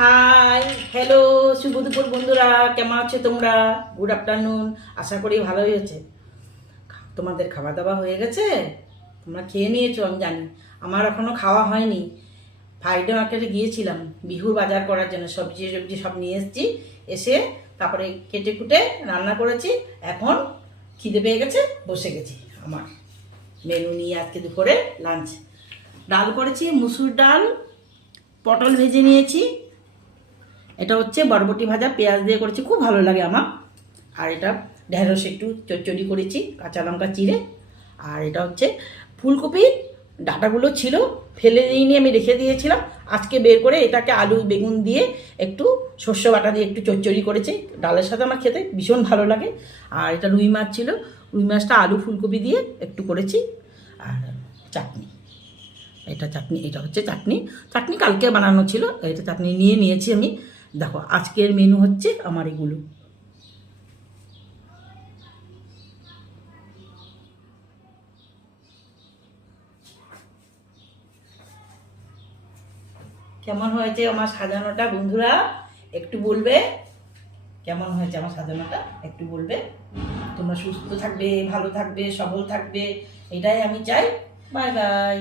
High, hello, শুভ দুপুর বন্ধুরা, কেমন আছো তোমরা? Good afternoon. আশা করি ভালোই হয়েছে। তোমাদের খাওয়া দাওয়া হয়ে গেছে? তোমরা খেয়ে নিয়েছো আমি জানি। আমার এখনো খাওয়া হয়নি। ফ্রাইডে মার্কেটে গিয়েছিলাম বিহুর বাজার করার জন্য, সবজি সবজি সব নিয়ে এসেছি। এসে তারপরে কেটে কুটে রান্না করেছি। এখন খিদে পেয়ে গেছে, বসে গেছি। আমার মেনু নিয়ে আজকে দুপুরে লাঞ্চ ডাল করেছি, মুসুর ডাল, পটল ভেজে নিয়েছি। এটা হচ্ছে বরবটি ভাজা, পেঁয়াজ দিয়ে করেছি, খুব ভালো লাগে আমার। আর এটা ঢেঁড়স একটু চচ্চড়ি করেছি কাঁচা লঙ্কা চিড়ে। আর এটা হচ্ছে ফুলকপি, ডাঁটাগুলো ছিল ফেলে দিইনি, আমি রেখে দিয়েছিলাম। আজকে বের করে এটাকে আলু বেগুন দিয়ে একটু সর্ষ বাটা দিয়ে একটু চচ্চড়ি করেছি। ডালের সাথে আমার খেতে ভীষণ ভালো লাগে। আর এটা রুই মাছ ছিল, রুই মাছটা আলু ফুলকপি দিয়ে একটু করেছি। আর চাটনি, এটা চাটনি, এটা হচ্ছে চাটনি। চাটনি কালকে বানানো ছিল, এটা চাটনি নিয়ে নিয়েছি আমি। দেখো আজকের মেনু হচ্ছে আমার এগুলো। কেমন হয়েছে আমার সাজানোটা বন্ধুরা? একটু বলবে কেমন হয়েছে আমার সাজানোটা, একটু বলবে। তোমরা সুস্থ থাকবে, ভালো থাকবে, সবল থাকবে, এটাই আমি চাই। Bye bye.